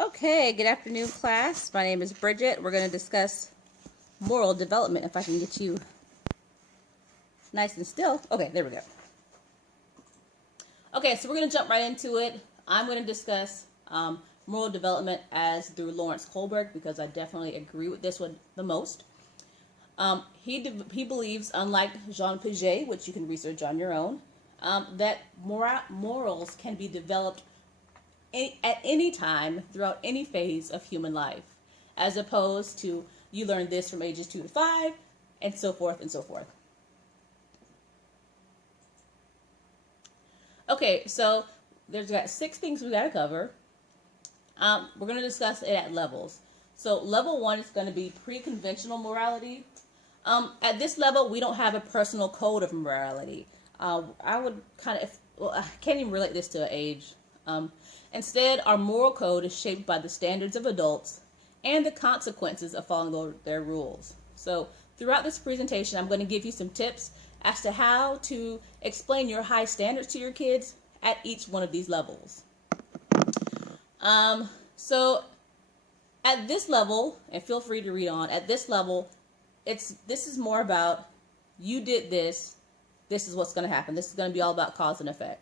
Okay, good afternoon, class. My name is Bridget. We're going to discuss moral development. If I can get you nice and still. Okay, there we go. Okay, so we're going to jump right into it. I'm going to discuss moral development as through Lawrence Kohlberg because I definitely agree with this one the most. He believes, unlike Jean Piaget, which you can research on your own, that morals can be developed at any time throughout any phase of human life, as opposed to you learn this from ages 2 to 5 and so forth and so forth. Okay, so there's got 6 things we got to cover. We're going to discuss it at levels. So level 1 is going to be pre-conventional morality. At this level, we don't have a personal code of morality. I would kind of, I can't even relate this to an age. Instead, our moral code is shaped by the standards of adults and the consequences of following their rules. So throughout this presentation, I'm going to give you some tips as to how to explain your high standards to your kids at each one of these levels. So at this level, and feel free to read on, at this level, this is more about you did this is what's going to happen. This is going to be all about cause and effect.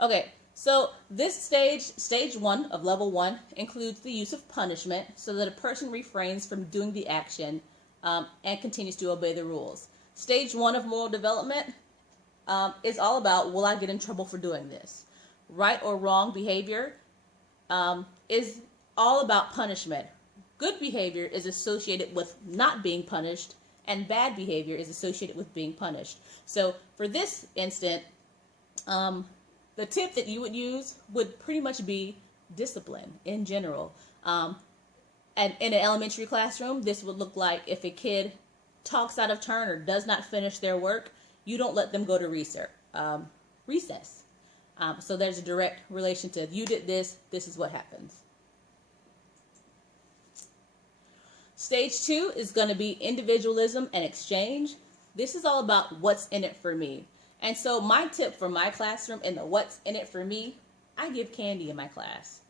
Okay. So this stage 1 of level 1, includes the use of punishment so that a person refrains from doing the action and continues to obey the rules. Stage 1 of moral development is all about, will I get in trouble for doing this? Right or wrong behavior is all about punishment. Good behavior is associated with not being punished, and bad behavior is associated with being punished. So for this instant, the tip that you would use would pretty much be discipline in general. And in an elementary classroom, this would look like if a kid talks out of turn or does not finish their work, you don't let them go to recess. So there's a direct relation to, if you did this is what happens. Stage 2 is going to be individualism and exchange. This is all about what's in it for me. And so my tip for my classroom in the what's in it for me, I give candy in my class.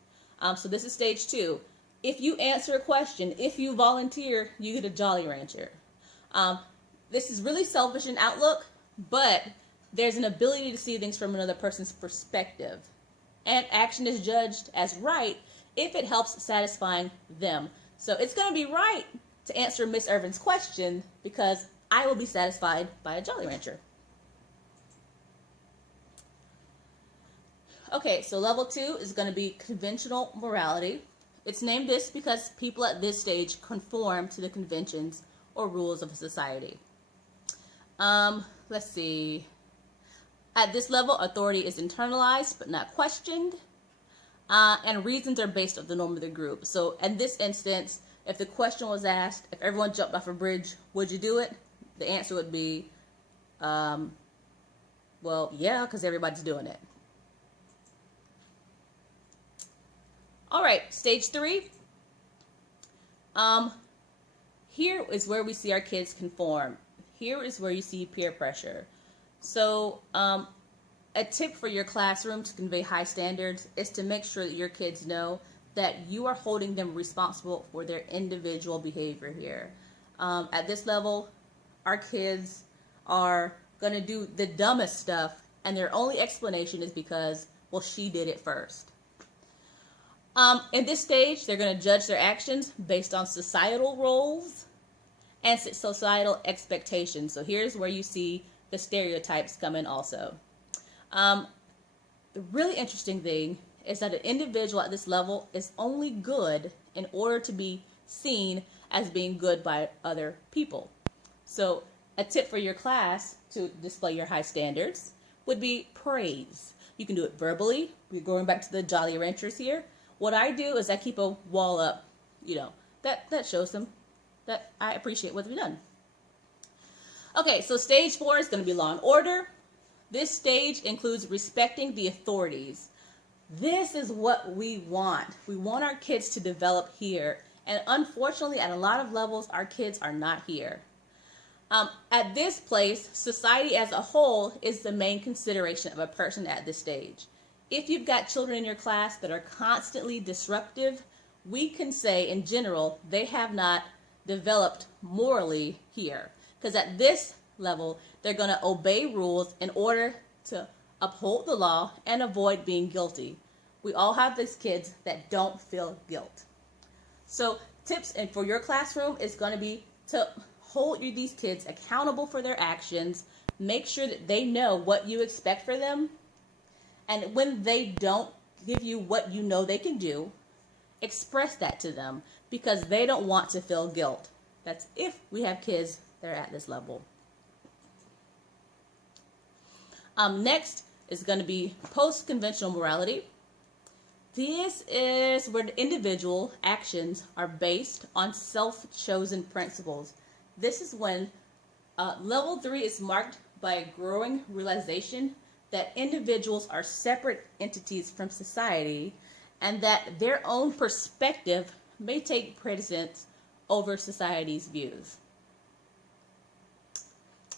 So this is stage 2. If you answer a question, if you volunteer, you get a Jolly Rancher. This is really selfish in outlook, but there's an ability to see things from another person's perspective. And action is judged as right if it helps satisfying them. So it's going to be right to answer Miss Irvin's question because I will be satisfied by a Jolly Rancher. Okay, so level 2 is going to be conventional morality. It's named this because people at this stage conform to the conventions or rules of a society. Let's see. At this level, authority is internalized but not questioned, and reasons are based on the norm of the group. So in this instance, if the question was asked, if everyone jumped off a bridge, would you do it? The answer would be, well, yeah, because everybody's doing it. All right, stage 3. Here is where we see our kids conform. Here is where you see peer pressure. So a tip for your classroom to convey high standards is to make sure that your kids know that you are holding them responsible for their individual behavior here. At this level, our kids are going to do the dumbest stuff, and their only explanation is because, well, she did it first. In this stage, they're going to judge their actions based on societal roles and societal expectations. So here's where you see the stereotypes come in also. The really interesting thing is that an individual at this level is only good in order to be seen as being good by other people. So a tip for your class to display your high standards would be praise. You can do it verbally. We're going back to the Jolly Ranchers here. What I do is I keep a wall up, that shows them that I appreciate what they've done. Okay, so stage 4 is going to be law and order. This stage includes respecting the authorities. This is what we want. We want our kids to develop here. And unfortunately, at a lot of levels, our kids are not here. At this place, society as a whole is the main consideration of a person at this stage. If you've got children in your class that are constantly disruptive, we can say in general they have not developed morally here. Because at this level, they're going to obey rules in order to uphold the law and avoid being guilty. We all have these kids that don't feel guilt. So tips and for your classroom is going to be to hold these kids accountable for their actions. Make sure that they know what you expect for them. And when they don't give you what you know they can do, express that to them because they don't want to feel guilt. That's if we have kids that are at this level. Next is going to be post-conventional morality. This is where the individual actions are based on self-chosen principles. This is when level 3 is marked by a growing realization that individuals are separate entities from society and that their own perspective may take precedence over society's views.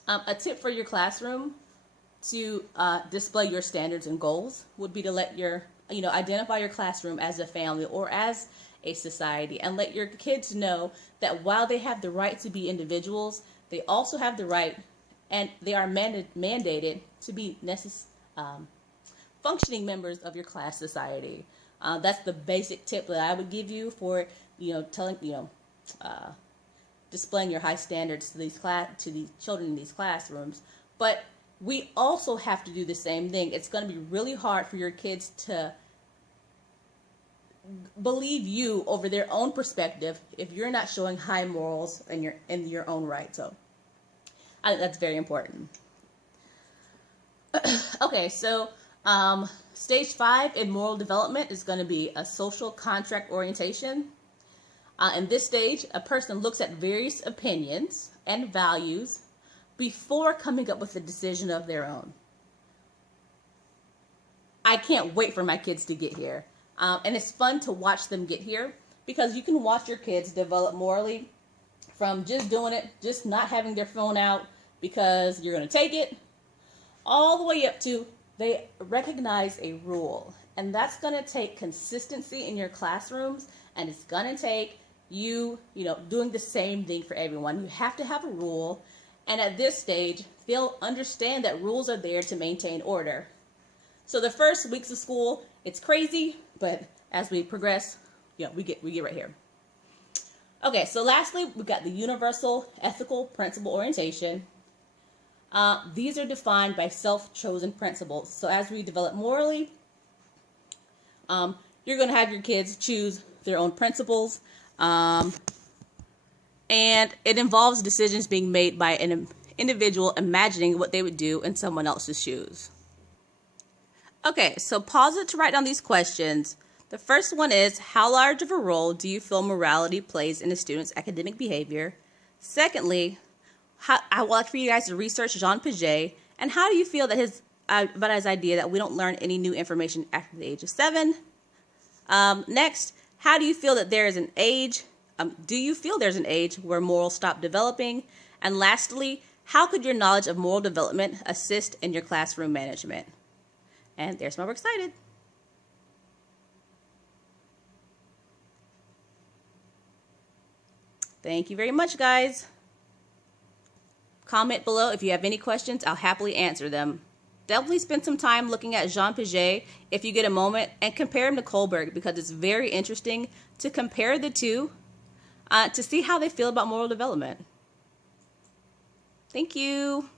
A tip for your classroom to display your standards and goals would be to let your, identify your classroom as a family or as a society and let your kids know that while they have the right to be individuals, they also have the right and they are mandated to be functioning members of your class society. That's the basic tip that I would give you for, displaying your high standards to these children in these classrooms. But we also have to do the same thing. It's going to be really hard for your kids to believe you over their own perspective if you're not showing high morals in your own right. So I think that's very important. Okay, so stage 5 in moral development is going to be a social contract orientation. In this stage, a person looks at various opinions and values before coming up with a decision of their own. I can't wait for my kids to get here. And it's fun to watch them get here because you can watch your kids develop morally from just doing it, just not having their phone out because you're going to take it, all the way up to they recognize a rule. And that's going to take consistency in your classrooms, and it's going to take you doing the same thing for everyone. You have to have a rule, and at this stage, they'll understand that rules are there to maintain order. So the first weeks of school, it's crazy, but as we progress, we get right here. Okay, so lastly, we've got the universal ethical principle orientation. These are defined by self-chosen principles. So as we develop morally, you're going to have your kids choose their own principles. And it involves decisions being made by an individual imagining what they would do in someone else's shoes. Okay, so pause it to write down these questions. The first one is, how large of a role do you feel morality plays in a student's academic behavior? Secondly, I would like for you guys to research Jean Piaget, and how do you feel that about his idea that we don't learn any new information after the age of 7? Next, how do you feel that there is an age? Do you feel there's an age where morals stop developing? And lastly, how could your knowledge of moral development assist in your classroom management? And there's my works cited. Thank you very much, guys. Comment below if you have any questions. I'll happily answer them. Definitely spend some time looking at Jean Piaget if you get a moment, and compare him to Kohlberg because it's very interesting to compare the two to see how they feel about moral development. Thank you.